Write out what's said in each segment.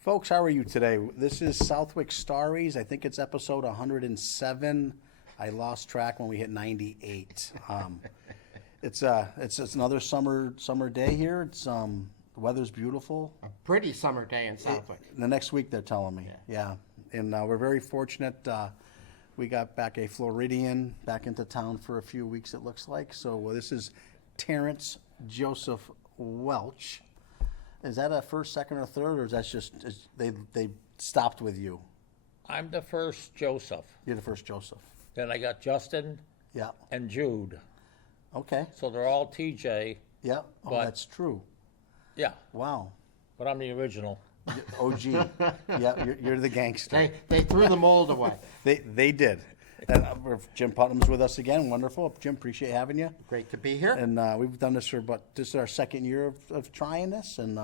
Folks, how are you today? This is Southwick Stories. I think it's episode 107. I lost track when we hit 98. It's another summer day here. The weather's beautiful. A pretty summer day in Southwick. The next week, they're telling me. Yeah. And we're very fortunate. We got back a Floridian back into town for a few weeks, it looks like. So this is Terrence Joseph Welch. Is that a first, second, or third, or is that just they stopped with you? I'm the first Joseph. You're the first Joseph. Then I got Justin Yeah. and Jude. Okay. So they're all TJ. Yeah. Oh, But- that's true. Yeah, Wow. but I'm the original. OG. Yeah, you're the gangster. They threw the mold away. They did. And Jim Putnam's with us again. Wonderful. Jim, appreciate having you. Great to be here. And we've done this for this is our second year of trying this, and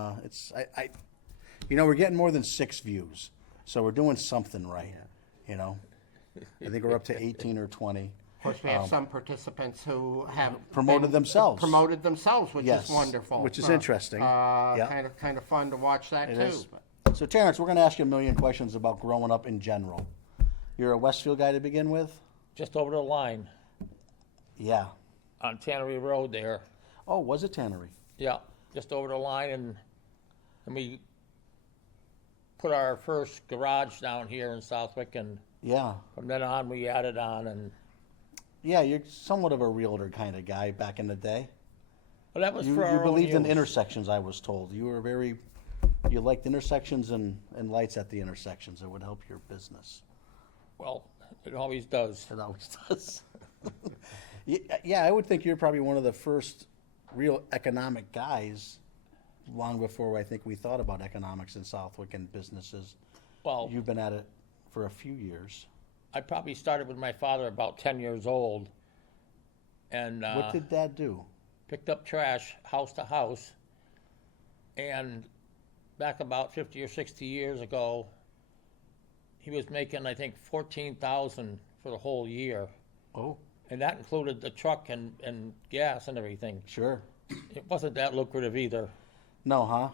we're getting more than 6 views, so we're doing something right. You know, I think we're up to 18 or 20. Of course, we have some participants who have Promoted themselves. Promoted themselves, which Yes, is wonderful. which is interesting. Yeah. Kind of fun to watch that It too. is. So, Terrence, we're going to ask you a million questions about growing up in general. You're a Westfield guy to begin with? Just over the line Yeah. on Tannery Road there. Oh, was it Tannery? Yeah, just over the line, and we put our first garage down here in Southwick, and Yeah. from then on we added on, and Yeah, you're somewhat of a realtor kind of guy back in the day. well, that was You for our believed own in use. intersections, I was told. You liked intersections and lights at the intersections. It would help your business. Well, it always does. It always does. Yeah, I would think you're probably one of the first real economic guys long before I think we thought about economics in Southwick and businesses. Well, You've been at it for a few years. I probably started with my father about 10 years old, and What did Dad do? picked up trash house to house, and back about 50 or 60 years ago, he was making, I think, 14,000 for the whole year, Oh, and that included the truck and gas and everything. sure. It wasn't that lucrative either. No, huh?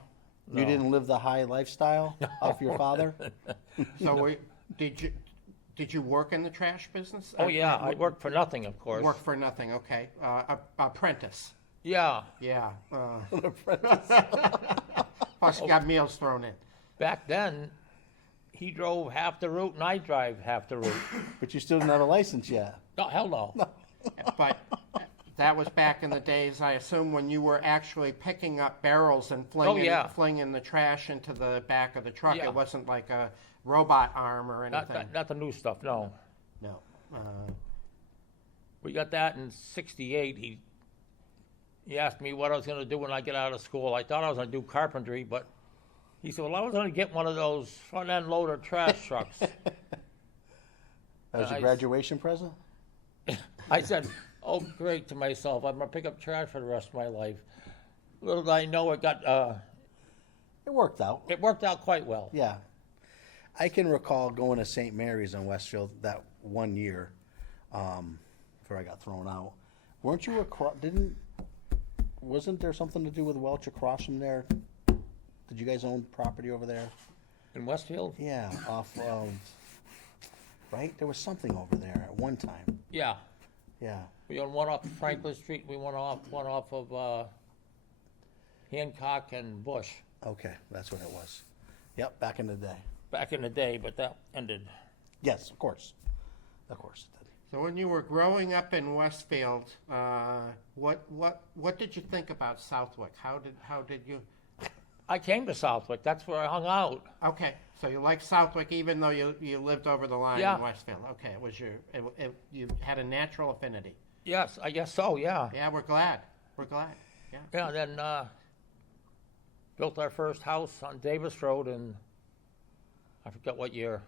You No. didn't live the high lifestyle of your father? So did you work in the trash business? Oh yeah, I worked for nothing, of course. Work for nothing. Okay. Apprentice. Yeah, Yeah. Plus, you got meals thrown in. back then, he drove half the route and I drive half the route. But you still didn't have a license yet. No, hell no. But that was back in the days, I assume, when you were actually picking up barrels and flinging the trash into the back of the truck. Yeah. It wasn't like a robot arm or Not, anything. not the new stuff, no. No. We got that in '68. He asked me what I was going to do when I get out of school. I thought I was going to do carpentry, but he said, well, I was going to get one of those front-end loader trash trucks. That was your Nice. graduation present? I said, oh, great, to myself. I'm going to pick up trash for the rest of my life. Little did I know it It worked out. worked out quite well. Yeah. I can recall going to St. Mary's in Westfield that one year before I got thrown out. Weren't you wasn't there something to do with Welch across from there? Did you guys own property over there? In Westfield? Yeah, off of, right? There was something over there at one time. Yeah. Yeah. We owned one off Franklin Street. We went off one off of Hancock and Bush Okay, that's what it was. Yep, back in the day. back in the day, but that ended. Yes, of course. Of course it did. So when you were growing up in Westfield, what did you think about Southwick? How did you? I came to Southwick. That's where I hung out. Okay, so you liked Southwick even though you lived over the line Yeah. in Westfield. Okay, it was you had a natural affinity. Yes, I guess so, yeah. Yeah, we're glad. We're glad. Yeah. Yeah, then built our first house on Davis Road in, I forget what year.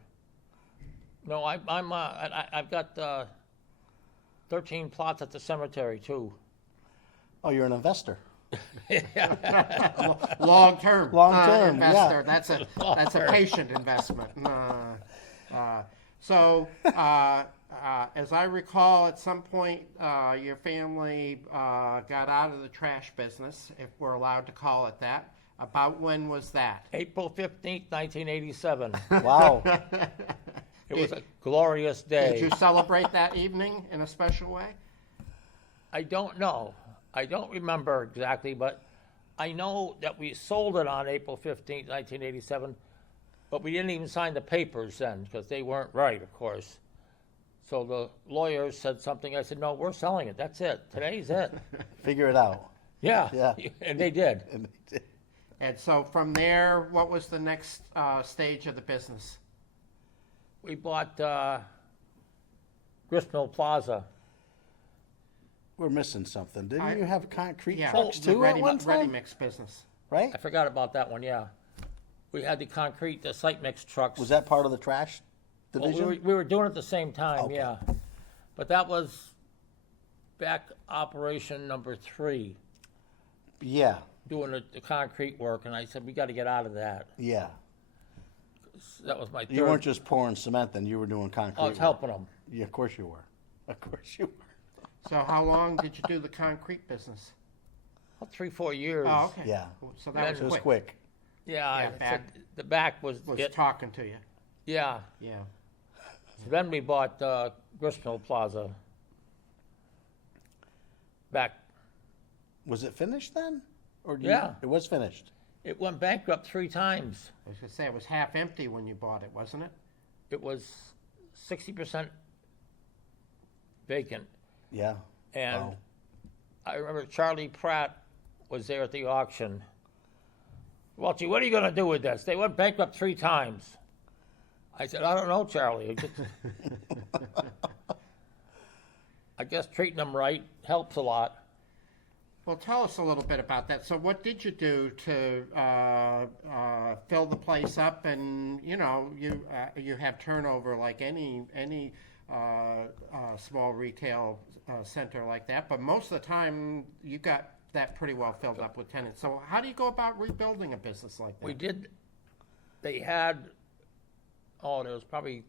No, I've got 13 plots at the cemetery too. Oh, you're an investor. Long term. Long-term, investor. yeah. That's a patient investment. So, as I recall, at some point, your family got out of the trash business, if we're allowed to call it that. About when was that? April 15th, 1987. Wow. It was a glorious day. Did you celebrate that evening in a special way? I don't know. I don't remember exactly, but I know that we sold it on April 15th, 1987, but we didn't even sign the papers then because they weren't right, of course. So the lawyers said something. I said, no, we're selling it. That's it. Today's it. Figure it out. Yeah. Yeah. And they did. And they did. And so from there, what was the next stage of the business? We bought Gristmill Plaza. We're missing something. Didn't I- you have concrete Yeah, trucks the too at one ready time? mix business. Right? I forgot about that one, yeah. We had the concrete, the site mix trucks. Was that part of the trash Well, division? we were doing it at the same time, Okay. yeah. But that was back operation number 3, Yeah, doing the concrete work, and I said, we got to get out of that. yeah. That was my third. You weren't just pouring cement then, you were doing concrete. I was work. helping them. Yeah, of course you were. Of course you were. So how long did you do the concrete business? About 3-4 years. Oh, okay. Yeah. So that It was was quick. quick. Yeah, I Yeah, said back- the back was it. Talking to you. Yeah. Yeah. So then we bought Gristmill Plaza. Back, Was it finished then? Or Yeah. It was finished. it went bankrupt 3 times. I was going to say, it was half empty when you bought it, wasn't it? It was 60% vacant. Yeah. And Wow. I remember Charlie Pratt was there at the auction. Welchie, what are you going to do with this? They went bankrupt 3 times. I said, I don't know, Charlie. I guess treating them right helps a lot. Well, tell us a little bit about that. So what did you do to fill the place up? And, you know, you have turnover like any small retail center like that. But most of the time, you got that pretty well filled up with tenants. So how do you go about rebuilding a business like that? We did, they had, there was probably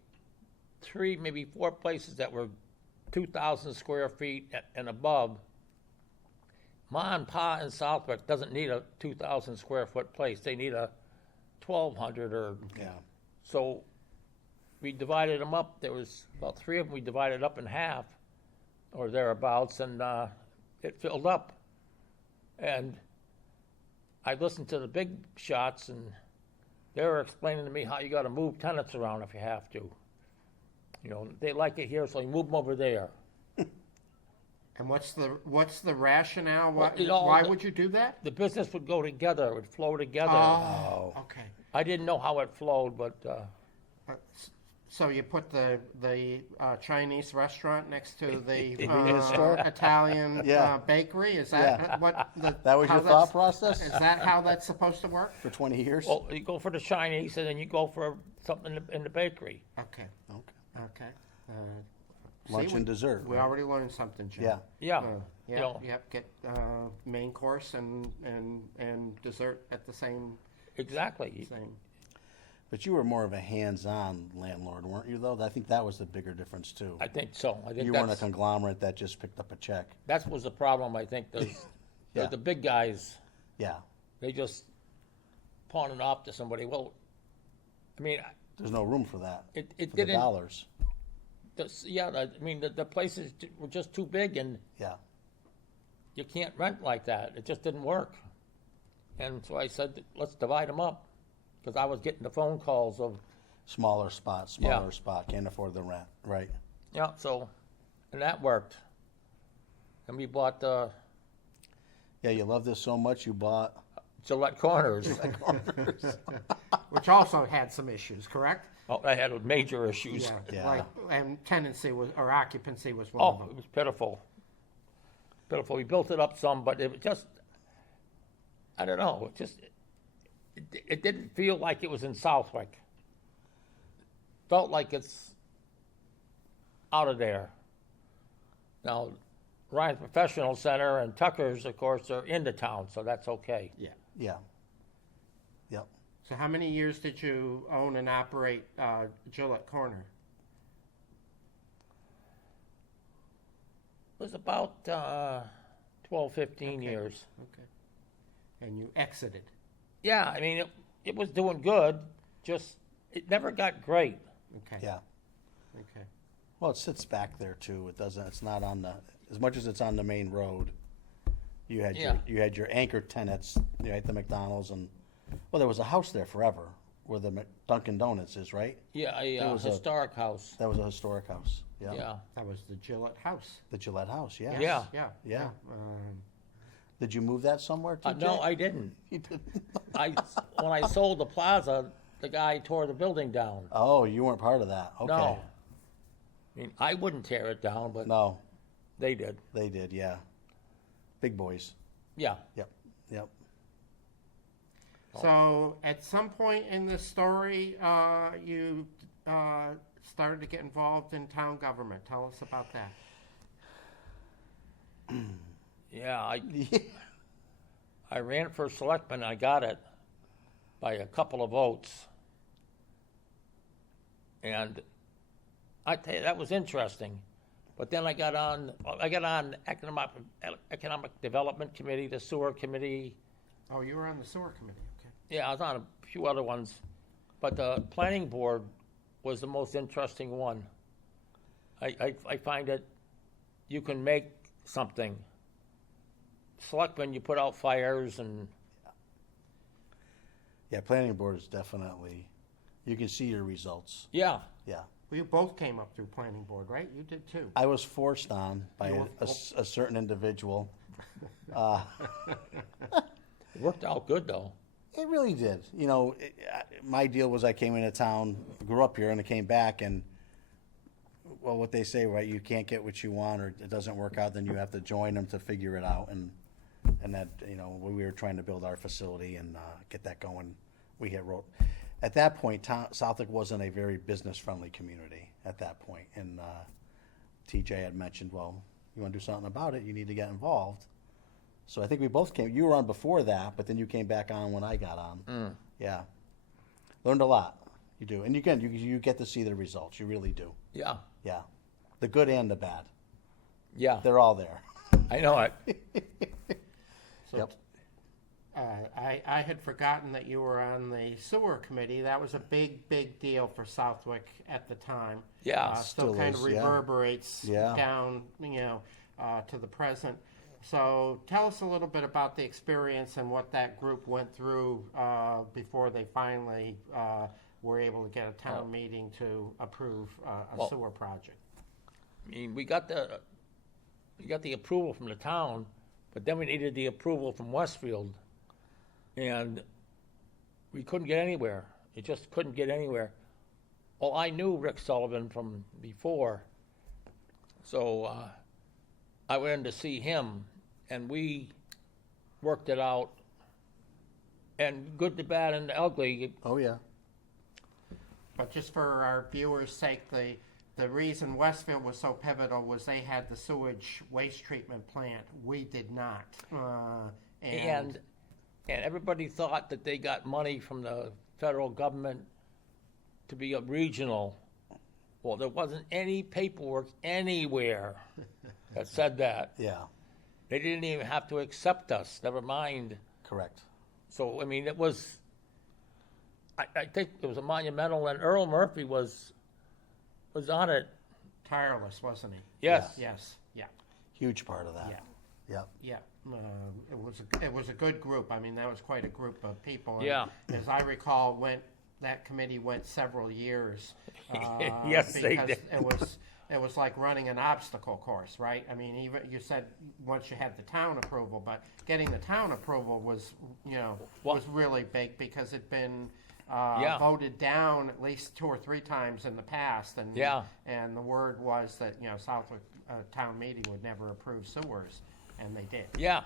3, maybe 4 places that were 2,000 square feet and above. Ma and Pa in Southwick doesn't need a 2,000 square foot place. They need a 1,200 or Yeah. so. We divided them up. There was about 3 of them we divided up in half or thereabouts, and it filled up. And I listened to the big shots, and they were explaining to me how you got to move tenants around if you have to. You know, they like it here, so you move them over there. And what's the rationale? Why, Well, it all- why would you do that? The business would go together, it would flow together. Oh. Okay. I didn't know how it flowed, but So you put the Chinese restaurant next to the Convenience store? Italian Yeah. bakery? Is that Yeah. what That was how your that's- thought process? Is that how that's supposed to work? For 20 years? well, you go for the Chinese, and then you go for something in the bakery. Okay. Okay. Okay. Lunch and dessert. We right? already learned something, Jim. Yeah. Yeah, Yeah. you know, Yep. Get main course and dessert at the same. exactly. But you were more of a hands-on landlord, weren't you, though? I think that was the bigger difference, too. I think so. I think You weren't a that's, conglomerate that just picked up a check. that was the problem. I think Yeah. the big guys, Yeah. they just pawn it off to somebody. Well, I mean, There's no room for that. it For the didn't. dollars. I mean, the places were just too big, and Yeah. you can't rent like that. It just didn't work. And so I said, let's divide them up, because I was getting the phone calls of, Smaller spot, can't afford the rent, right? yeah, so, and that worked. And we bought Yeah, you love this so much, you bought Gillette Corners. Which also had some issues, correct? Oh, I had major issues. Yeah. Like, and tenancy or occupancy was one Oh, of it them. was pitiful. Pitiful. We built it up some, but it was just, I don't know, it didn't feel like it was in Southwick. Felt like it's out of there. Now, Ryan's Professional Center and Tucker's, of course, are in the town, so that's okay. Yeah. Yeah. Yep. So how many years did you own and operate Gillette Corner? It was about 12, 15 years. Okay. And you exited. Yeah, I mean, it was doing good, just, it never got great. Okay. Yeah. Okay. Well, it sits back there too. It doesn't, it's not on the, as much as it's on the main road. You had Yeah. you had your anchor tenants, you know, at the McDonald's and, well, there was a house there forever where the Dunkin' Donuts is, right? Yeah, There a was a- historic house, That was a historic house. Yeah. yeah. That was the Gillette house. The Gillette house, yeah. Yeah. Yeah. Yeah. Um, Did you move that somewhere, TJ? No, I didn't. You didn't. When I sold the plaza, the guy tore the building down. Oh, you weren't part of that. Okay. No. I mean, I wouldn't tear it down, but No, they did. they did, yeah. Big boys. Yeah. Yep. Yep. So at some point in this story, you started to get involved in town government. Tell us about that. Yeah, I ran for selectman. I got it by a couple of votes. And I tell you, that was interesting. But then I got on economic development committee, the sewer committee. Oh, you were on the sewer committee. Okay. Yeah, I was on a few other ones. But the planning board was the most interesting one. I find that you can make something. Selectmen, you put out fires and Yeah, planning board is definitely, you can see your results. yeah. Yeah. Well, you both came up through planning board, right? You did too. I was forced on by You were- a certain individual. It worked out good though. It really did. You know, my deal was I came into town, grew up here, and I came back, and well, what they say, right? You can't get what you want, or it doesn't work out, then you have to join them to figure it out. And that, you know, when we were trying to build our facility and get that going, we hit road. At that point, Southwick wasn't a very business-friendly community at that point, and TJ had mentioned, well, you want to do something about it, you need to get involved. So I think we both came. You were on before that, but then you came back on when I got on. Yeah, learned a lot. You do, and you get to see the results. You really do. Yeah. Yeah, the good and the bad. Yeah. They're all there. I know it. So, Yep. I had forgotten that you were on the sewer committee. That was a big deal for Southwick at the time. Yeah, Still still kind of is, yeah. reverberates Yeah. down, to the present. So tell us a little bit about the experience and what that group went through before they finally were able to get a town meeting to approve a Well- sewer project. I mean, we got the approval from the town, but then we needed the approval from Westfield, and we couldn't get anywhere. It just couldn't get anywhere. Well, I knew Rick Sullivan from before, so I went in to see him, and we worked it out. And good, the bad, and the ugly. Oh yeah. But just for our viewers' sake, the reason Westfield was so pivotal was they had the sewage waste treatment plant. We did not. And everybody thought that they got money from the federal government to be a regional. Well, there wasn't any paperwork anywhere that said that. Yeah. They didn't even have to accept us, never mind. Correct. So, I mean, it was, I think it was a monumental, and Earl Murphy was on it. tireless, wasn't he? Yes. Yes. Yeah. Huge part of that. Yeah. Yeah. Yeah, it was a good group. I mean, that was quite a group of people. And Yeah. as I recall, that committee went several years. Yes, they because did. It was like running an obstacle course, right? I mean, even you said once you had the town approval, but getting the town approval was, was really big because it'd been Yeah. voted down at least 2 or 3 times in the past, and Yeah. and the word was that Southwick town meeting would never approve sewers, and they did. Yeah.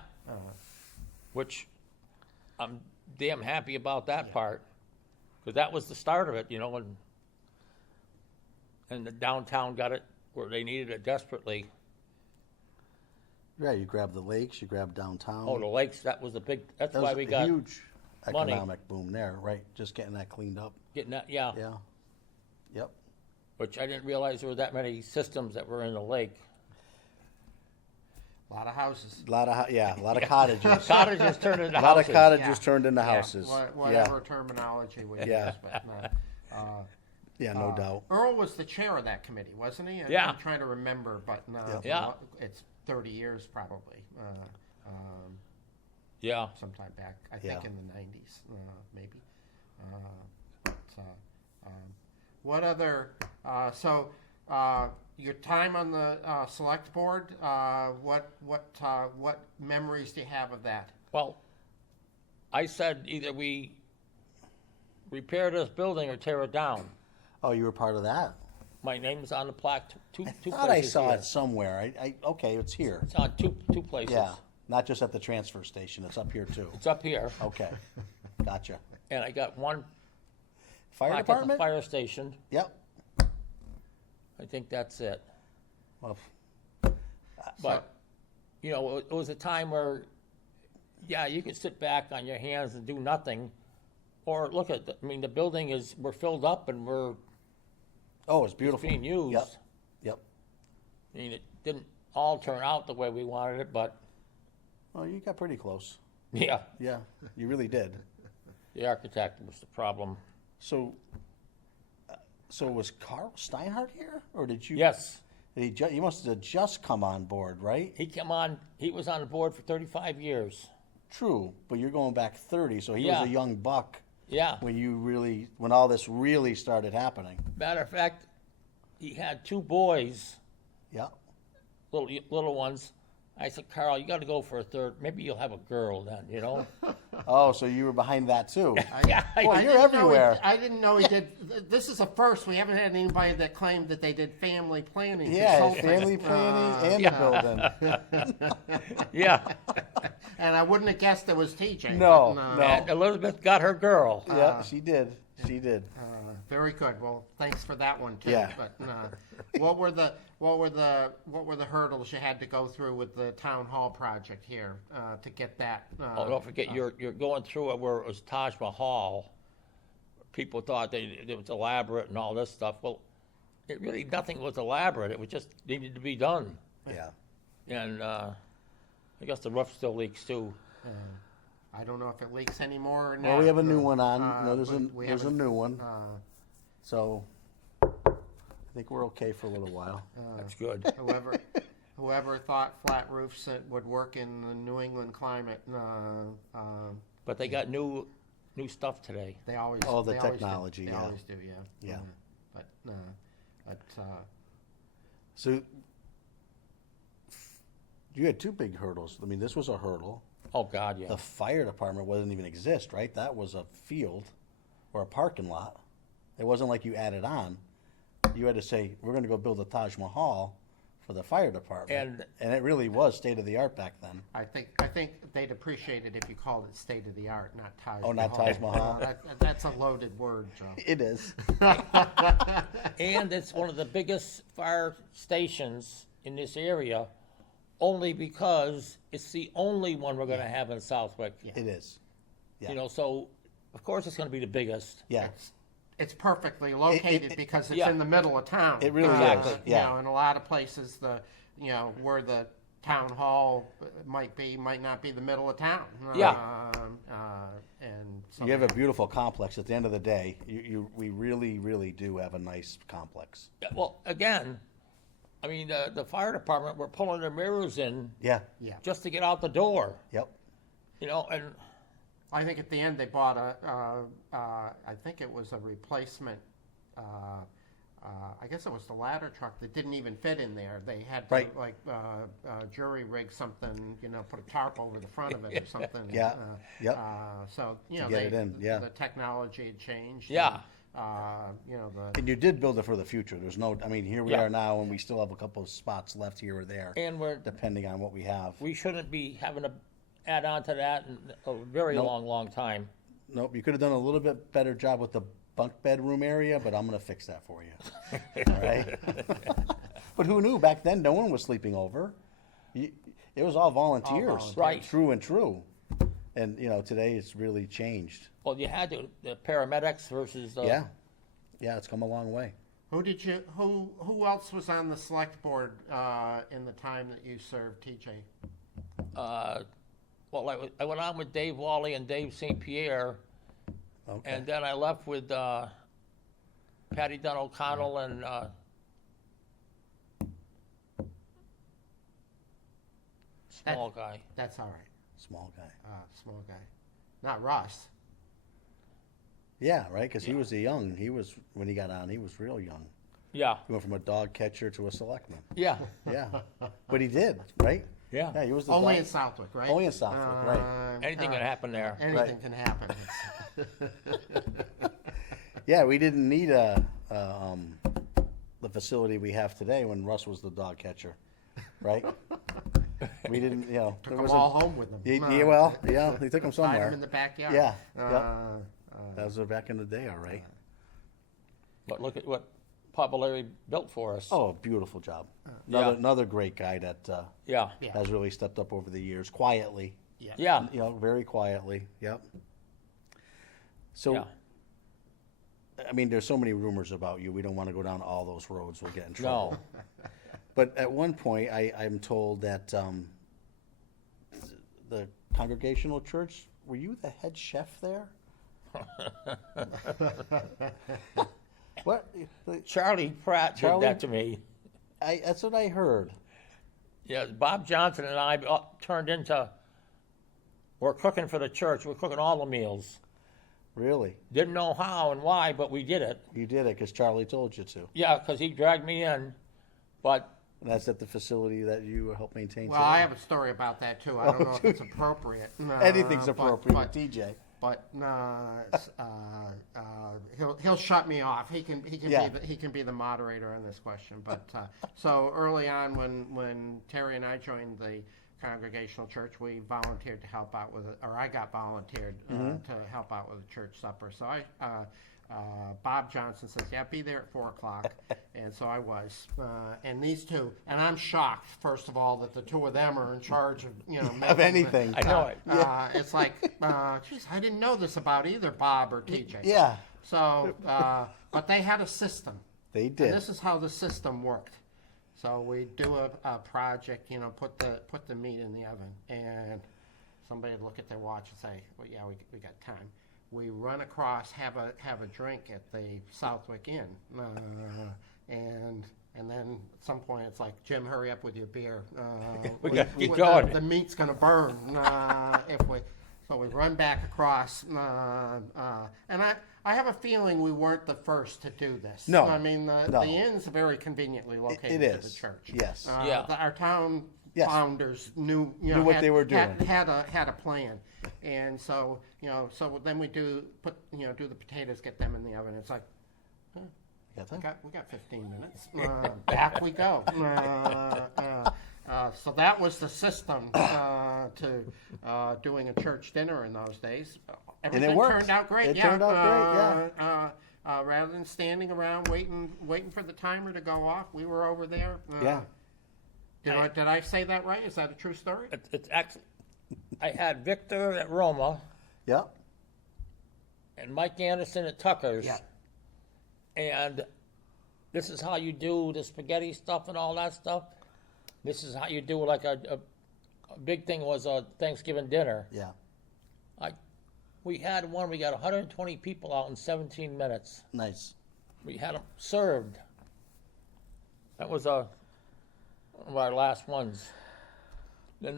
Which I'm damn happy about that part, because that was the start of it, and the downtown got it where they needed it desperately. Yeah, you grab the lakes, you grab downtown. Oh, the lakes, that's that why was we a got huge money. economic boom there, right? Just getting that cleaned up. getting that, yeah. Yeah. Yep. Which I didn't realize there were that many systems that were in the lake. A lot of houses. A lot of cottages. Cottages turned into A lot of houses. cottages Yeah. turned into Yeah, houses. Whatever terminology we Yeah. use, but Yeah, no doubt. Earl was the chair of that committee, wasn't he? Yeah. I'm trying to remember, but Yeah. it's 30 years probably. Yeah. Sometime back, I Yeah. think in the 90s, maybe. But, what other? Your time on the select board. What memories do you have of that? Well, I said either we repair this building or tear it down. Oh, you were part of that? My name's on the plaque, two Thought I places saw here. it somewhere. Okay, it's here. It's on two places. Yeah, not just at the transfer station. It's up here too. It's up here, Okay, gotcha. and I got one Fire plaque at the department? fire station. Yep. I think that's it. Well, But, you know, it was a time where, yeah, you could sit back on your hands and do nothing. Or look at, the building we're filled up and we're oh, it's beautiful. being used. Yep. Yep. I mean, it didn't all turn out the way we wanted it, but, Well, you got pretty close. yeah, Yeah, you really did. the architect was the problem. So was Carl Steinhardt here, or did you? Yes, He must have just come on board, right? he was on the board for 35 years. True, but you're going back 30, so he Yeah. was a young buck Yeah. when all this really started happening. Matter of fact, he had two boys, Yeah. little ones. I said, Carl, you got to go for a third. Maybe you'll have a girl then, you know? Oh, so you were behind that too. Yeah, Boy, I you're didn't know everywhere. I didn't know he did. This is a first. We haven't had anybody that claimed that they did family planning. Yeah, consulting. family planning and the building. yeah. And I wouldn't have guessed it was TJ. No, but, no. And Elizabeth got her girl. Yeah, she did. She did. Very good. Well, thanks for that one too. Yeah. But what were the hurdles you had to go through with the town hall project here to get that? Oh, don't forget, you're going through it where it was Taj Mahal. People thought it was elaborate and all this stuff. Well, nothing was elaborate. It was just needed to be done. Yeah. And I guess the roof still leaks too. I don't know if it leaks anymore or not. Well, we have a new one on. No, there's we a haven't- new one. So I think we're okay for a little while. That's good. Whoever thought flat roofs would work in the New England climate, But they got new stuff today. they always. Oh, the they always do. technology, They yeah. always do, yeah. Yeah. But So you had two big hurdles. I mean, this was a hurdle. Oh, God, yeah. The fire department wasn't even exist, right? That was a field or a parking lot. It wasn't like you added on. You had to say, we're going to go build a Taj Mahal for the fire department. And it really was state of the art back then. I think they'd appreciate it if you called it state of the art, not Taj. Oh, not Taj Mahal? That's a loaded word, Joe. It is. And it's one of the biggest fire stations in this area, only because it's the only one we're going to have in Southwick. It is. Yeah. You know, so of course it's going to be the biggest. Yeah. It's perfectly located because it's yeah. in the middle of town. It really is, yeah. You know, in a lot of places, where the town hall might not be the middle of town. Yeah. And so You have a beautiful complex. At the end of the day, we really, really do have a nice complex. Well, again, I mean, the fire department were pulling their mirrors in Yeah. just to get out the door. Yep. You know, and I think at the end they bought I think it was a replacement. I guess it was the ladder truck that didn't even fit in there. They had to Right. jury rig something, put a tarp over the front of it or something. Yeah. Yep. So To get it in, yeah. the technology had changed. Yeah. And, And you did build it for the future. There's no, I mean, here we Yeah. are now, and we still have a couple of spots left here or there, and depending on what we have. we shouldn't be having to add on to that in a very Nope. long time. Nope, you could have done a little bit better job with the bunk bedroom area, but I'm going to fix that for you. All right? But who knew? Back then, no one was sleeping over. It was all volunteers. volunteers. Right. True and true. And, today it's really changed. Well, you had the paramedics versus the. Yeah. Yeah, it's come a long way. Who else was on the select board in the time that you served, TJ? Well, I went on with Dave Wally and Dave St. Pierre, Okay. and then I left with Patty Dunn O'Connell and small guy. That's all right. Small guy. Small guy. Not Russ. Yeah, right, because he was when he got on, he was real young. Yeah, He went from a dog catcher to a selectman. yeah, Yeah. But he did, right? yeah. Yeah, he was the Only dog- in Southwick, right? Only in Southwick, right. Anything can happen there. Anything Right. can happen. Yeah, we didn't need the facility we have today when Russ was the dog catcher, right? We didn't, Took there them wasn't- all home with them. he took them Tied somewhere. them in the backyard. Yeah, Uh, That was back in the day, all right. But look at what Papa Larry built for us. Oh, beautiful job. Yeah. Another great guy that Yeah, Yeah. has really stepped up over the years, quietly, yeah, very quietly. Yep. So, yeah. I mean, there's so many rumors about you. We don't want to go down all those roads. We'll get in trouble. No, But at one point, I'm told that the Congregational Church, were you the head chef there? What? Charlie Pratt Charlie? did that to me. That's what I heard. Yeah, Bob Johnson and I turned into, we're cooking for the church. We're cooking all the meals. Really? Didn't know how and why, but we did it. You did it because Charlie told you to. Yeah, because he dragged me in, but And that's at the facility that you help maintain well, today. I have a story about that too. I don't know if it's appropriate. Anything's appropriate but, with TJ. But he'll shut me off. He can Yeah. be the moderator on this question. But so early on, when Terry and I joined the Congregational Church, we volunteered to help out with it, or I got volunteered to help out with a church supper. So Bob Johnson says, "Yeah, be there at 4:00," and so I was. And these two, and I'm shocked. First of all, that the two of them are in charge of Of making anything. I know it. It's like, geez, I didn't know this about either Bob or TJ. Yeah, So, but they had a system. they And did. this is how the system worked. So we do a project, put the meat in the oven, and somebody would look at their watch and say, "Well, yeah, we got time." We run across, have a drink at the Southwick Inn, and then at some point it's like, "Jim, hurry up with your beer. We gotta keep going." The meat's gonna burn if we." So we run back across, and I have a feeling we weren't the first to do this. No, I mean the no. inn's very conveniently located it to the is, church. yes. Yeah. Our town Yes. founders knew what they were doing. had a plan, and so so then we do the potatoes, get them in the oven. It's like, Got that? we got 15 minutes. Back we go. So that was the system to doing a church dinner in those days. Everything worked. turned out great. It yeah. turned out great, Rather than standing around waiting for the timer to go off, we were over there. Yeah. Did I say that right? Is that a true story? it's actually, I had Victor at Roma Yeah. and Mike Anderson at Tucker's. Yeah. And this is how you do the spaghetti stuff and all that stuff. This is how you do like a big thing was a Thanksgiving dinner. Yeah. We had one, we got 120 people out in 17 minutes. Nice. We had them served. That was one of our last ones. Then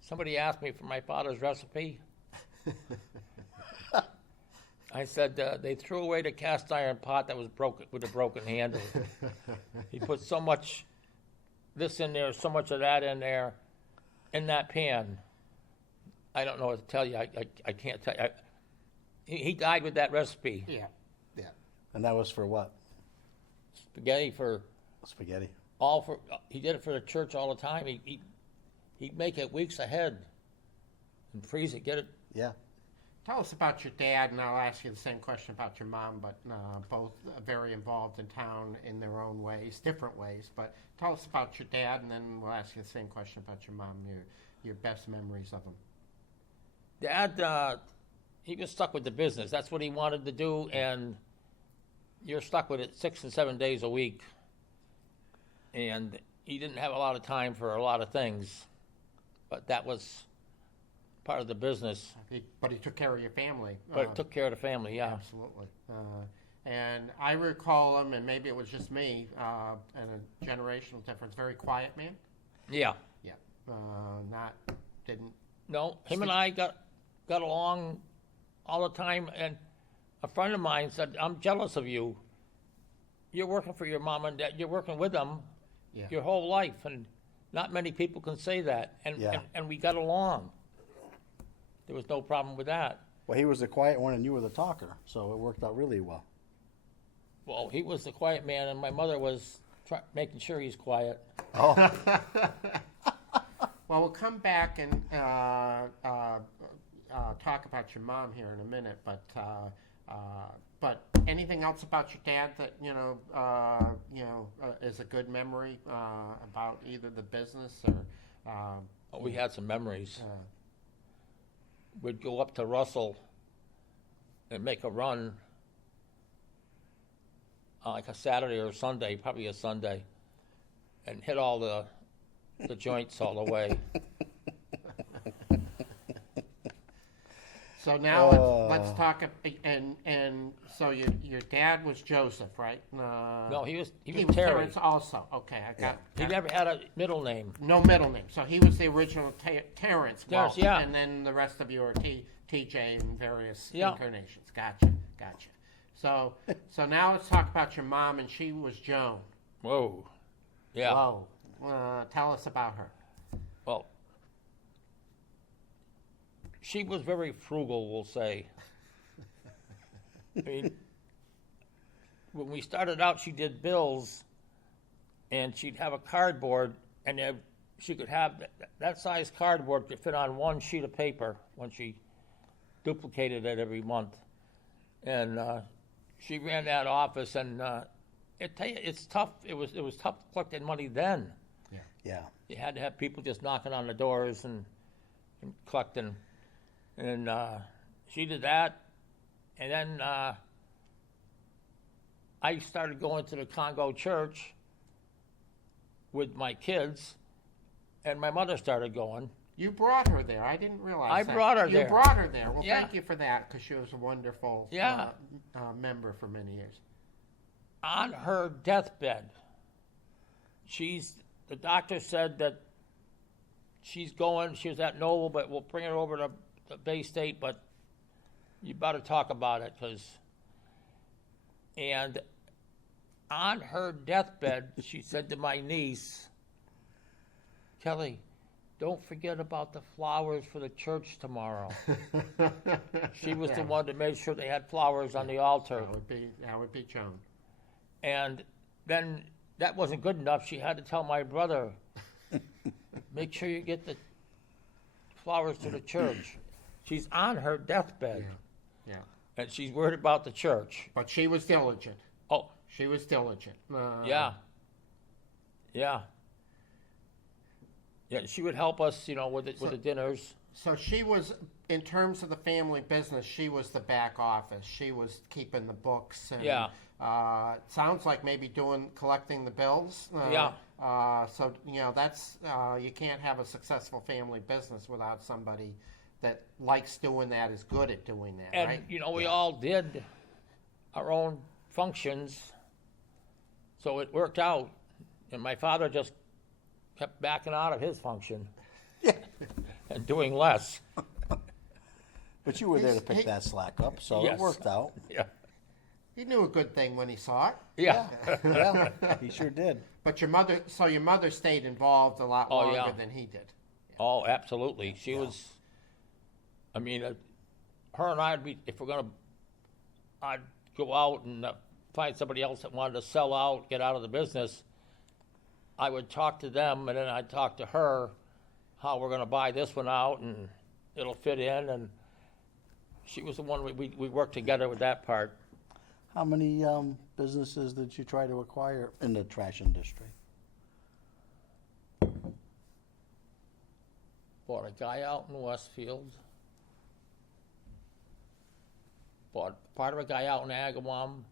somebody asked me for my father's recipe. I said they threw away the cast iron pot that was broken with a broken handle. He put so much this in there, so much of that in there, in that pan. I don't know what to tell you. I can't tell you. He died with that recipe. Yeah. And that was for what? Spaghetti for Spaghetti. he did it for the church all the time. He'd make it weeks ahead and freeze it, get it. Yeah. Tell us about your dad, and I'll ask you the same question about your mom, but both very involved in town in their own ways, different ways. But tell us about your dad, and then we'll ask you the same question about your mom, your best memories of him. Dad, he was stuck with the business. That's what he wanted to do, and you're stuck with it 6 and 7 days a week. And he didn't have a lot of time for a lot of things, but that was part of the business. But he took care of your family. But it took care of the family, yeah. Absolutely. And I recall him, and maybe it was just me, and a generational difference, very quiet man. Yeah. Yeah. Didn't. No, him and I got along all the time, and a friend of mine said, I'm jealous of you. You're working for your mom and dad, you're working with them your whole life, and not many people can say that. And we got along. There was no problem with that. Well, he was the quiet one and you were the talker, so it worked out really well. Well, he was the quiet man, and my mother was making sure he's quiet. Oh, Well, we'll come back and talk about your mom here in a minute, but anything else about your dad that is a good memory about either the business or? We had some memories. We'd go up to Russell and make a run, like a Saturday or Sunday, probably a Sunday, and hit all the joints all the way. So now let's talk. And so your dad was Joseph, right? No, he was He was Terry. Terrence also. Okay, I got. He never had a middle name. No middle name. So he was the original Terrence Welch, yeah. and then the rest of you are TJ in various Yeah. incarnations. Gotcha. So now let's talk about your mom, and she was Joan. Whoa. Yeah. Whoa. Tell us about her. Well, she was very frugal, we'll say. I mean, when we started out, she did bills, and she'd have a cardboard, and she could have that size cardboard could fit on one sheet of paper when she duplicated it every month. And she ran that office, and it's tough. It was tough collecting money then. yeah. You had to have people just knocking on the doors and collecting. And she did that. And then I started going to the Congo church with my kids, and my mother started going. You brought her there. I didn't realize I that. brought her there. You brought her there. Well, Yeah. thank you for that, because she was a wonderful member for many years. On her deathbed, the doctor said that she was at Noble, but we'll bring her over to Bay State, but you better talk about it, and on her deathbed, she said to my niece, Kelly, don't forget about the flowers for the church tomorrow. She was the one that made sure they had flowers on the altar. That would be Joan. And then that wasn't good enough. She had to tell my brother, make sure you get the flowers to the church. She's on her deathbed. Yeah. And she's worried about the church. But she was diligent. Oh, She was diligent. yeah. Yeah. Yeah, she would help us, with the dinners. So she was, in terms of the family business, she was the back office. She was keeping the books. And, Yeah. It sounds like maybe collecting the bills. Yeah. So, that's, you can't have a successful family business without somebody that likes doing that, is good at doing that, And, right? we all did our own functions, so it worked out. And my father just kept backing out of his function and doing less. But you were there to pick that slack up, so Yes. it worked out. Yeah. He knew a good thing when he saw it. Yeah. Yeah, he sure did. But your mother stayed involved a lot Oh, longer yeah. than he did. Oh, absolutely. She was, her and I would be, if we're going to, I'd go out and find somebody else that wanted to sell out, get out of the business. I would talk to them, and then I'd talk to her how we're going to buy this one out, and it'll fit in. And she was the one we worked together with that part. How many businesses did you try to acquire in the trash industry? Bought a guy out in Westfield. Bought part of a guy out in Agawam.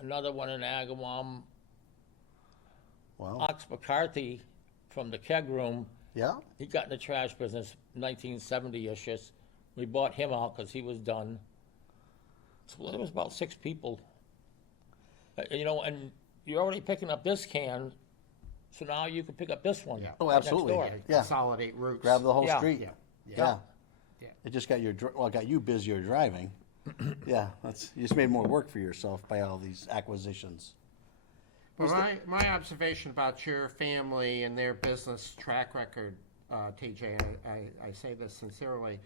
another one in Agawam. Wow. Ox McCarthy from the keg room, Yeah. he got in the trash business 1970-ish. We bought him out because he was done. So there was about 6 people. And you're already picking up this can, so now you can pick up this one. Yeah. Oh, right next absolutely. door. Yeah. Consolidate routes. Grab the whole Yeah. street. Yeah. Yeah. Yeah. It just got it got you busier driving. Yeah, you just made more work for yourself by all these acquisitions. But my observation about your family and their business track record, TJ, I say this sincerely,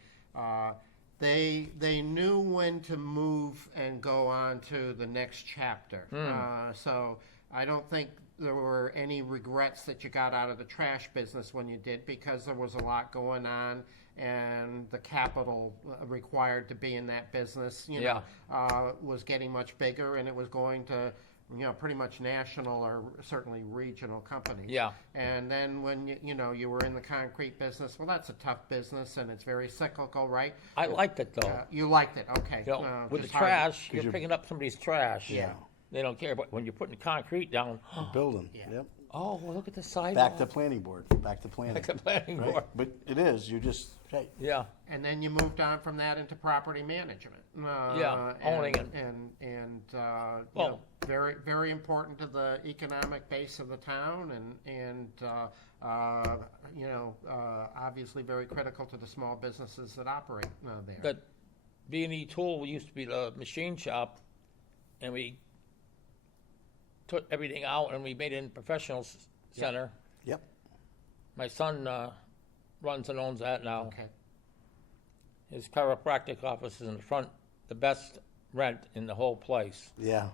they knew when to move and go on to the next chapter. So I don't think there were any regrets that you got out of the trash business when you did, because there was a lot going on, and the capital required to be in that business, was getting much bigger, and it was going to, pretty much national or certainly regional companies. Yeah. And then when you were in the concrete business, well, that's a tough business and it's very cyclical, right? I liked it, though. You liked it, okay. With the just hard- trash, you're you're- picking up somebody's trash. Yeah. They don't care. But when you're putting concrete down, Building. Yeah. Yep. oh, well, look at the sidewalk. Back to planning board. Back to planning. Back to planning Right? board. But it is. You're just hey. Yeah. And then you moved on from that into property management. Owning it. And Well- very, very important to the economic base of the town, and obviously very critical to the small businesses that operate there. That B&E Tool used to be the machine shop, and we took everything out and we made it in professional center. Yep. My son runs and owns that now. Okay. His chiropractic office is in the front, the best rent in the whole place. Yeah.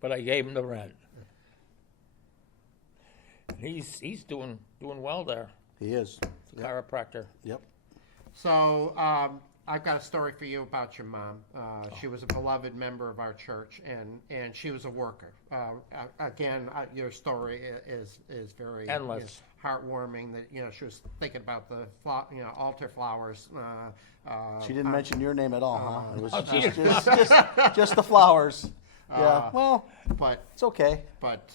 But I gave him the rent. He's doing well there. He is. He's a chiropractor. Yep. So I've got a story for you about your mom. She was a beloved member of our church, and she was a worker. Again, your story is very Endless. Heartwarming. That she was thinking about the altar flowers. She didn't mention your name at all, huh? It was she just the flowers. Yeah. Well, But it's okay. but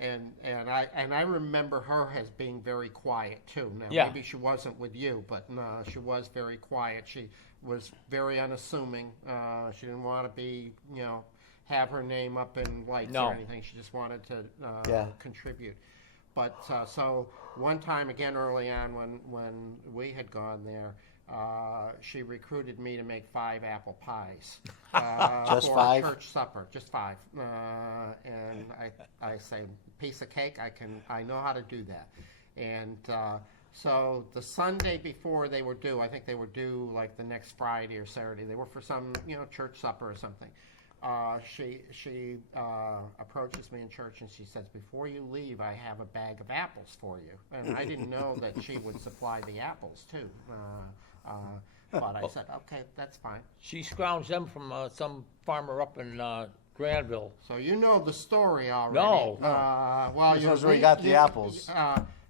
and I remember her as being very quiet too. Now Yeah. maybe she wasn't with you, but no, she was very quiet. She was very unassuming. She didn't want to be have her name up in lights No. or anything. She just wanted to contribute. But so one time again early on when we had gone there. She recruited me to make 5 apple pies Just for 5? a church supper, just 5. And I say, piece of cake, I know how to do that. And so the Sunday before they were due, I think they were due like the next Friday or Saturday. They were for some church supper or something. She approaches me in church and she says, "Before you leave, I have a bag of apples for you." And I didn't know that she would supply the apples too. But I said, "Okay, that's fine." She scrounged them from some farmer up in Granville. So you know the story already. No. Well, He knows where he got the apples.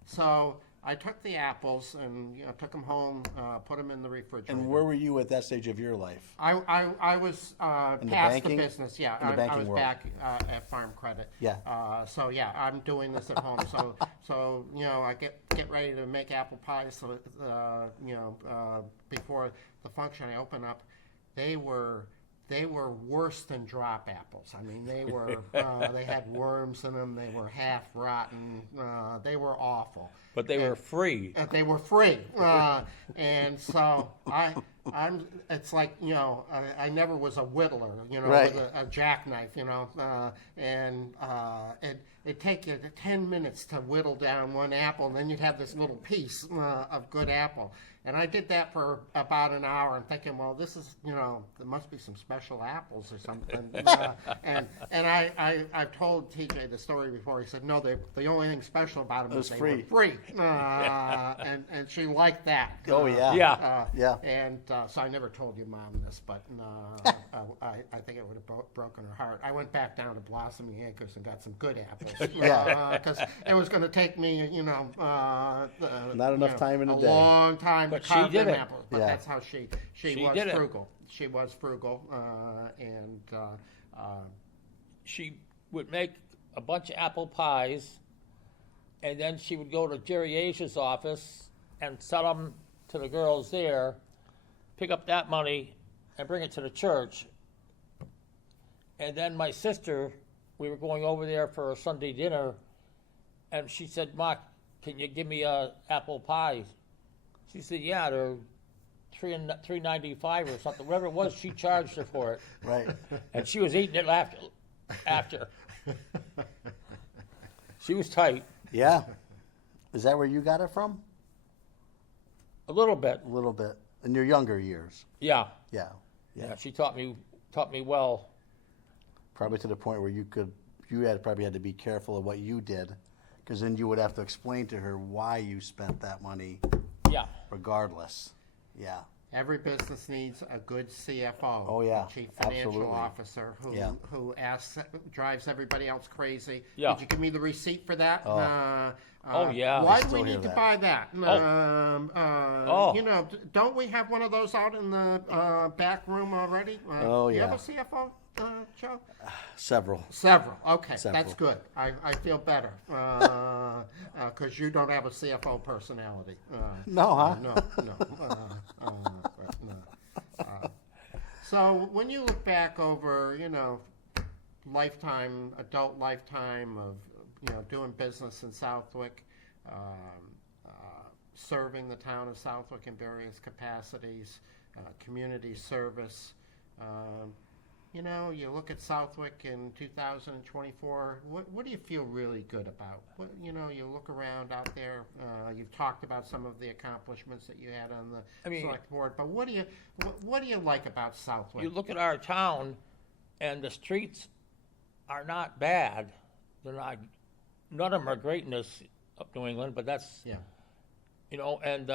So I took the apples and took them home, put them in the refrigerator. And where were you at that stage of your life? I was In the past banking? the business, yeah. In the I banking was world. back at Farm Credit. Yeah. So yeah, I'm doing this at home. So I get ready to make apple pies. So before the function, I open up. They were worse than drop apples. I mean, they were they had worms in them. They were half rotten. They were awful. But they were free. They were free, and so I'm. It's like I never was a whittler, Right. with a jackknife, and it'd take you 10 minutes to whittle down one apple, and then you'd have this little piece of good apple. And I did that for about an hour. I'm thinking, well, this is, there must be some special apples or something. And I've told TJ the story before. He said, no, the only thing special about them was is they free. were free. And she liked that. Oh yeah. Yeah. Yeah. And so I never told your mom this, but I think it would have broken her heart. I went back down to Blossoming Acres and got some good apples. Because it was going to take me, Not enough time in a day. long time But to she carve did them it. apples. But Yeah. that's how she She was did it. frugal. She was frugal, and she would make a bunch of apple pies, and then she would go to Jerry Asia's office and sell them to the girls there, pick up that money, and bring it to the church. And then my sister, we were going over there for a Sunday dinner, and she said, "Mark, can you give me a apple pie?" She said, "Yeah, they're $3.95 or something, whatever it was." She charged her for it, Right. and she was eating it after. She was tight, Yeah. Is that where you got it from? a little bit. A little bit. In your younger years. Yeah, Yeah. yeah. She taught me well. Probably to the point where you probably had to be careful of what you did, because then you would have to explain to her why you spent that money Yeah, regardless. Yeah. Every business needs a good CFO. Oh, yeah, a Chief Financial absolutely. Officer who Yeah. who drives everybody else crazy. Yeah. Did you give me the receipt for that? Oh, yeah. Why I do we still hear need to that. buy that? Oh. You know, don't we have one of those out in the back room already? Oh, Do you have yeah. a CFO, Joe? Several. Several. Okay, Several. that's good. I feel better because you don't have a CFO personality. No, huh? No. So when you look back over, adult lifetime of, doing business in Southwick, serving the town of Southwick in various capacities, community service, you look at Southwick in 2024, what do you feel really good about? You look around out there, you've talked about some of the accomplishments that you had on the select board, but what do you like about Southwick? you look at our town, and the streets are not bad. They're not. None of them are great in this of New England, but that's Yeah. and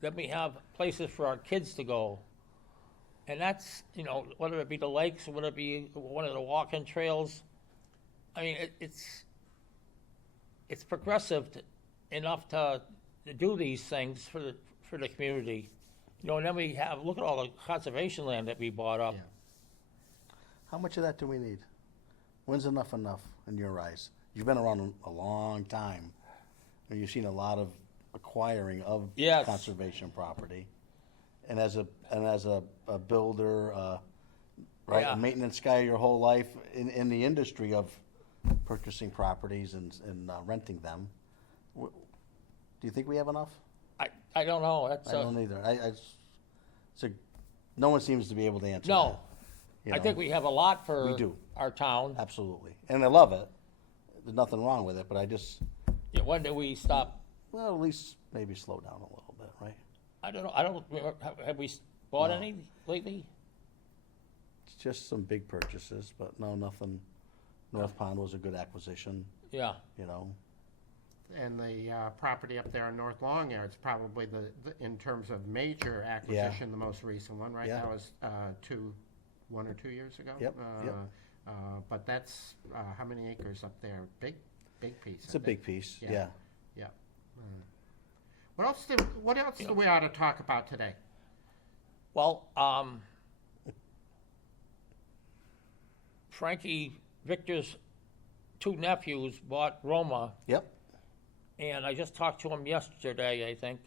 then we have places for our kids to go. And that's, whether it be the lakes or whether it be one of the walking trails. I mean, it's progressive enough to do these things for the community. And then we look at all the conservation land that we bought up. Yeah. How much of that do we need? When's enough in your eyes? You've been around a long time, and you've seen a lot of acquiring of Yes. conservation property. And as a builder, right, Yeah. a maintenance guy your whole life in the industry of purchasing properties and renting them, do you think we have enough? I don't know. That's I don't either. No one seems to be able to answer no. that. you I know? think we have a lot for We do. our town. Absolutely. And I love it. There's nothing wrong with it, but I just, Yeah, when do we stop? well, at least maybe slow down a little bit, right? I don't know. I don't. Have we bought No. any lately? It's just some big purchases, but no, nothing. North Pond was a good acquisition, Yeah. And the property up there in North Long Yard's probably in terms of major acquisition, the most recent one, right? Yeah. That was 1 or 2 years ago. Yep, yep. But that's how many acres up there? Big piece. It's a big piece, Yeah. yeah. Yeah. What else do we ought to talk about today? Well, Frankie Victor's 2 nephews bought Roma, Yep, and I just talked to him yesterday, I think,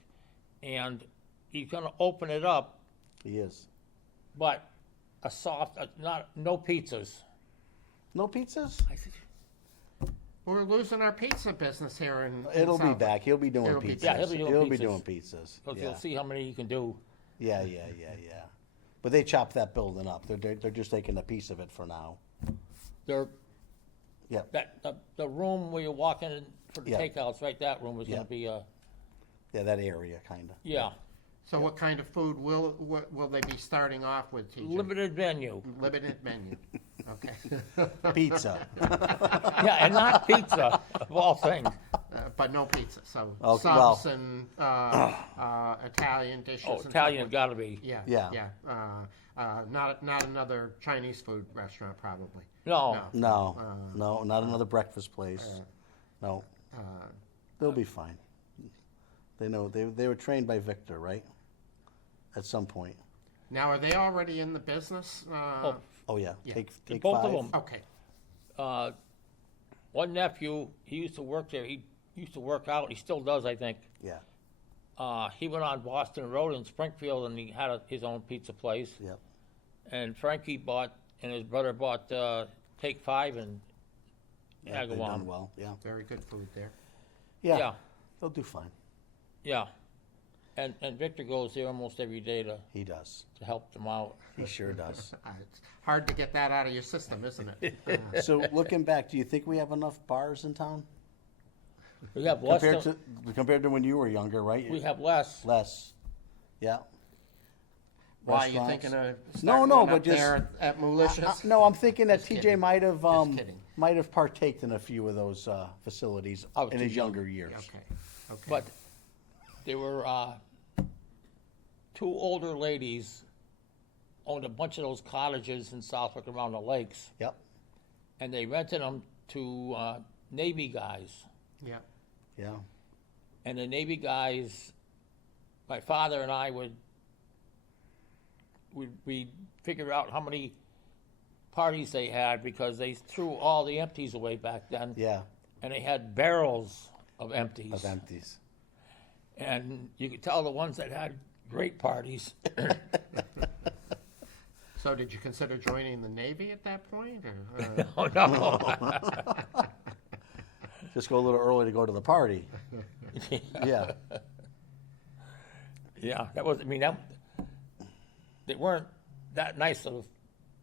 and he's going to open it up, he is. but no pizzas. No pizzas? I said, We're losing our pizza business here in It'll be Southwick. back. He'll be doing It'll be pizzas. back. Yeah, he'll be doing pizzas. doing pizzas. because Yeah. you'll see how many you can do. Yeah. But they chopped that building up. They're just taking a piece of it for now. They're Yep. the room where you're walking in for the Yeah. takeouts, right? That room is Yeah. going to be Yeah, that area, kind of. yeah, So what kind of food will they be starting off with, TJ? limited menu. Limited menu. Okay. Pizza. Yeah, and not pizza of all things. But no pizza. So Okay, subs well. and Italian dishes. Oh, and so Italian forth. got to be. Yeah. Yeah. Not another Chinese food restaurant, probably. No. No, not another breakfast place. No, they'll be fine. They know they were trained by Victor, right? At some point. Now, are they already in the business? Oh, Oh yeah, Yeah. take both five. of them. Okay. one nephew, he used to work there. He used to work out. He still does, I think. Yeah, He went on Boston Road in Springfield, and he had his own pizza place. yep. And Frankie bought, and his brother bought Take 5 and Yeah, they've done Agawam. well, yeah. Very good food there. Yeah, Yeah, they'll do fine. yeah. And Victor goes there almost every day to He does. help them out. He sure does. It's hard to get that out of your system, isn't it? So looking back, do you think we have enough bars in town? We have less. Compared to when you were younger, right? We have less. Less. Yeah. Why are you Restaurants. thinking of No, starting no, one but up there at Malicious? No, I'm thinking that Just TJ kidding. Kidding. might have partaked in a few of those facilities Oh, in too his young. younger years. Okay. But there were two older ladies owned a bunch of those cottages in Southwick around the lakes, Yep. and they rented them to Navy guys. Yeah. Yeah. And the Navy guys, my father and I would figure out how many parties they had because they threw all the empties away back then. Yeah. And they had barrels of empties. Of empties. And you could tell the ones that had great parties. So did you consider joining the Navy at that point? Or, Oh, no. Just go a little early to go to the party. Yeah. Yeah, that was, I mean, they weren't that nice of,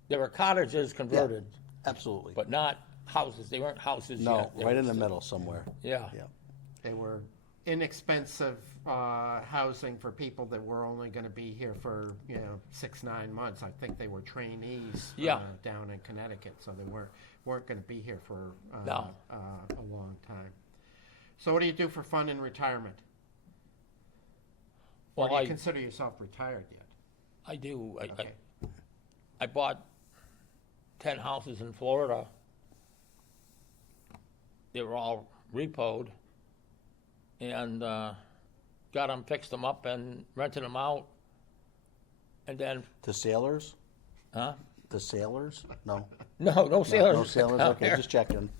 they were cottages converted, Absolutely. but not houses. They weren't houses No, yet. They right were in the still- middle somewhere. Yeah. Yeah. they were inexpensive housing for people that were only going to be here for 6-9 months. I think they were trainees Yeah. down in Connecticut, so they weren't going to be here for No. a long time. So what do you do for fun in retirement? Or Well, do you I consider yourself retired yet? do. Okay. I bought 10 houses in Florida. They were all repoed, and got them, fixed them up, and rented them out. And then, To sailors? huh? To sailors? No. No sailors. No sailors? down Okay, there. just checking.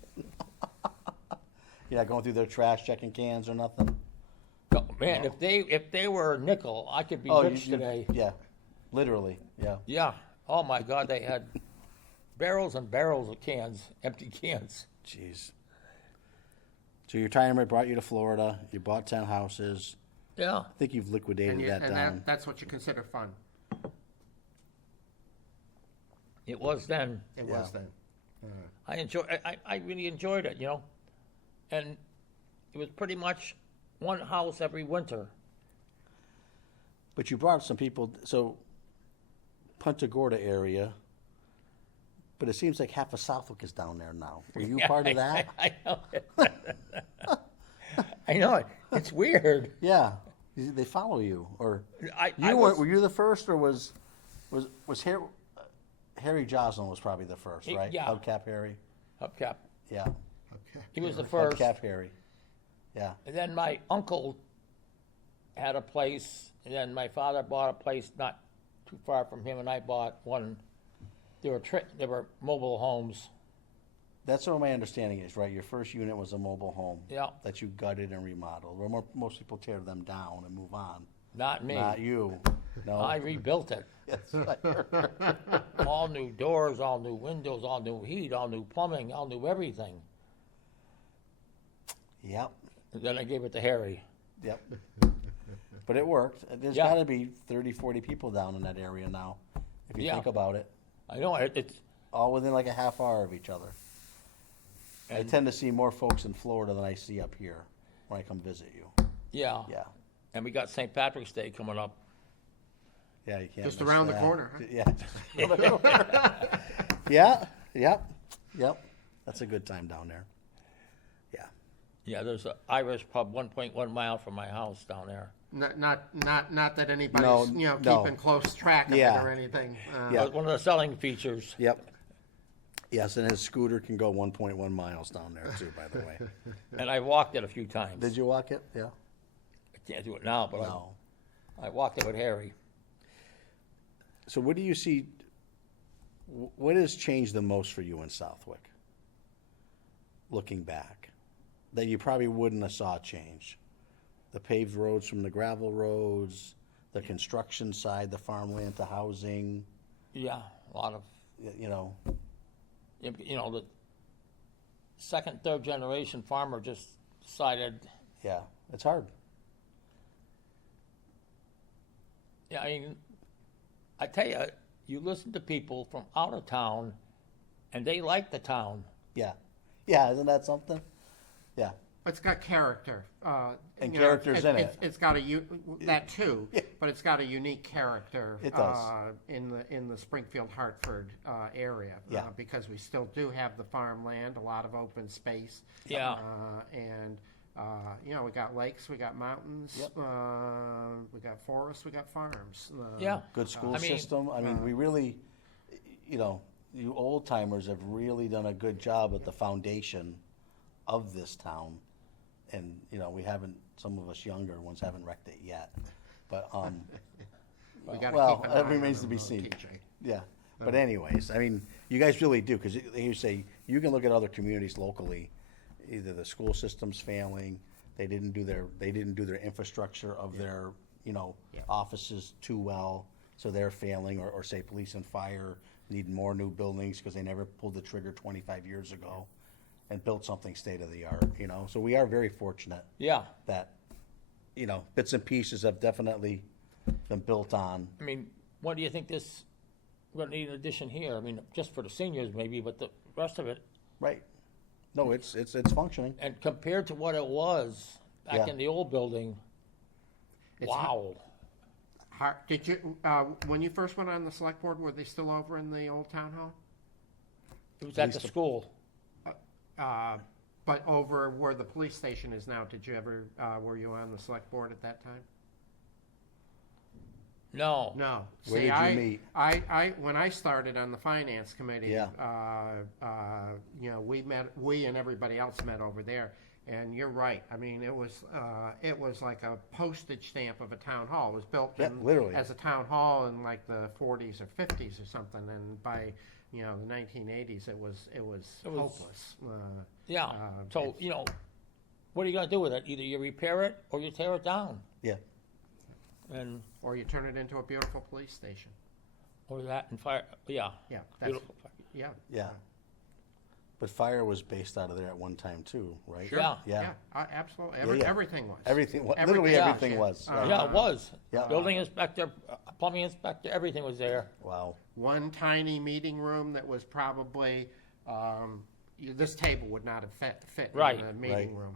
You're not going through their trash, checking cans or nothing? No, man, if they were a nickel, I could be rich today. Yeah, literally, yeah. Yeah. Oh my God, they had barrels and barrels of cans, empty cans. Jeez. So your retirement brought you to Florida. You bought 10 houses. Yeah. I think you've liquidated that down. That's what you consider fun. It was then. It Yeah. was then. I really enjoyed it, and it was pretty much one house every winter. But you brought some people, so Punta Gorda area, but it seems like half of Southwick is down there now. Were you part of that? I know it. I know it. It's weird. Yeah, they follow you, or I were you the first, or was Harry Joslin was probably the first, right? Yeah. Hubcap Harry. Hubcap. Yeah. Okay. He was the first. Hubcap Harry. Yeah. And then my uncle had a place, and then my father bought a place not too far from him, and I bought one. They were mobile homes. That's what my understanding is, right? Your first unit was a mobile home. Yeah. That you gutted and remodeled. Where most people tear them down and move on. Not me. Not you. No. I rebuilt it. Yes, I heard. All new doors, all new windows, all new heat, all new plumbing, all new everything. Yep. And then I gave it to Harry. Yep. But it worked. There's Yeah. got to be 30, 40 people down in that area now, if you Yeah. think about it. I know it's All within like a half hour of each other. I And- tend to see more folks in Florida than I see up here when I come visit you. yeah. Yeah. And we got St. Patrick's Day coming up. Yeah, you can't Just miss around the that. corner, huh? Yeah. just around the corner. Yeah. Yep. That's a good time down there. Yeah. Yeah, there's an Irish pub 1.1 mile from my house down there. Not that anybody's No. keeping close track of Yeah. it or anything. Yeah. One of the selling features. Yep. Yes, and his scooter can go 1.1 miles down there too, by the way. And I walked it a few times. Did you walk it? Yeah. I can't do it now, but No. I walked it with Harry. So what do you see, what has changed the most for you in Southwick? looking back, that you probably wouldn't have saw change. The paved roads from the gravel roads, the construction side, the farmland to housing, Yeah, a lot of, you know, the second, third generation farmer just decided, yeah, it's hard. yeah, I mean, I tell you, you listen to people from out of town, and they like the town. Yeah. Yeah, isn't that something? Yeah. It's got character. And you character's in it. It's got that too, but it's got a unique character. It does. In the Springfield Hartford area. Yeah. Because we still do have the farmland, a lot of open space. Yeah. And we got lakes, we got mountains, Yep. we got forests, we got farms. Yeah. Good school I mean, system. I mean, we really, you old timers have really done a good job at the foundation of this town. And, we haven't, some of us younger ones haven't wrecked it yet. But, We gotta well, keep an that eye remains on to be them, seen. TJ. Yeah. But anyways, I mean, you guys really do, because you say, you can look at other communities locally, either the school system's failing, they didn't do their infrastructure of their, offices too well, so they're failing, or say police and fire need more new buildings because they never pulled the trigger 25 years ago and built something state of the art, So we are very fortunate Yeah. that, bits and pieces have definitely been built on. I mean, what do you think we're gonna need an addition here? I mean, just for the seniors maybe, but the rest of it, Right. No, it's functioning. and compared to what it was back Yeah. in the old building, It's wow. Did you, when you first went on the select board, were they still over in the old town hall? It was at the school. But over where the police station is now, did you ever, were you on the select board at that time? No. No. Where See, did you meet? when I started on the finance committee, Yeah. we and everybody else met over there. And you're right. I mean, it was like a postage stamp of a town hall. It was built Yeah, literally. as a town hall in like the 40s or 50s or something. And by the 1980s, it was hopeless. Yeah. So, what are you gonna do with it? Either you repair it or you tear it down. Yeah. And, Or you turn it into a beautiful police station. or that and fire, yeah. Yeah, that's, Beautiful. yeah. Yeah. But fire was based out of there at one time too, right? Sure. Yeah. Yeah. Absolutely. Yeah. Everything was. Everything, Everything literally was, everything yeah. was. right. Yeah, it was. Yeah. Building inspector, plumbing inspector, everything was there. Wow. One tiny meeting room that was probably, this table would not have fit Right. in the meeting room.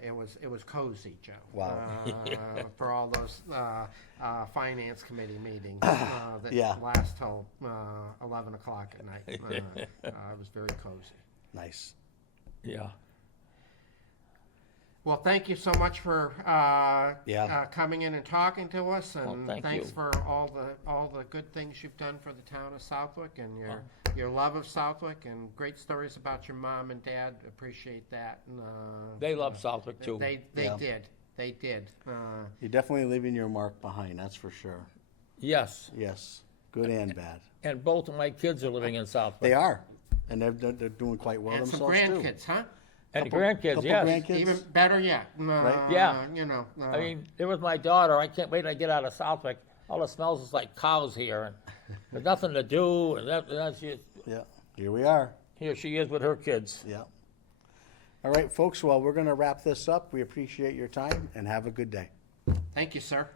It was cozy, Joe. Wow. For all those finance committee meetings that Yeah. last till 11 o'clock at night. It was very cozy. Nice. Yeah. Well, thank you so much for coming in and talking to us, and thank thanks you. for all the good things you've done for the town of Southwick and your love of Southwick, and great stories about your mom and dad. Appreciate that. And, They love Southwick too. They Yeah. did. They did. You're definitely leaving your mark behind, that's for sure. Yes. Yes. Good and bad. And both of my kids are living in Southwick. They are. And they're doing quite well And some themselves too. grandkids, huh? And the grandkids, Couple yes. grandkids. Even better yet. Right. Yeah. I I mean, there was my daughter. I can't wait till I get out of Southwick. All it smells is like cows here, and there's nothing to do. And that's just, Yeah. Here we are. here she is with her kids. Yeah. All right, folks. Well, we're going to wrap this up. We appreciate your time and have a good day. Thank you, sir.